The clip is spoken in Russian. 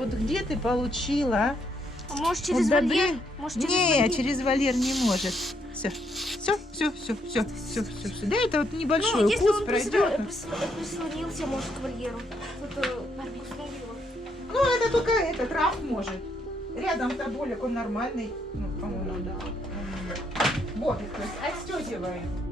вот где ты получила? А может Вот через добре- вольер? Может через Не, вольер? через вольер не может. Все, все. Да, это вот небольшой Ну, если укус он пройдет. прислонился, может, к вольеру. Вот арбузнул его. Ну, это только этот Раф может. Рядом Тоболик, он нормальный. Ну, по-моему, да. Вот, то есть отстегиваем.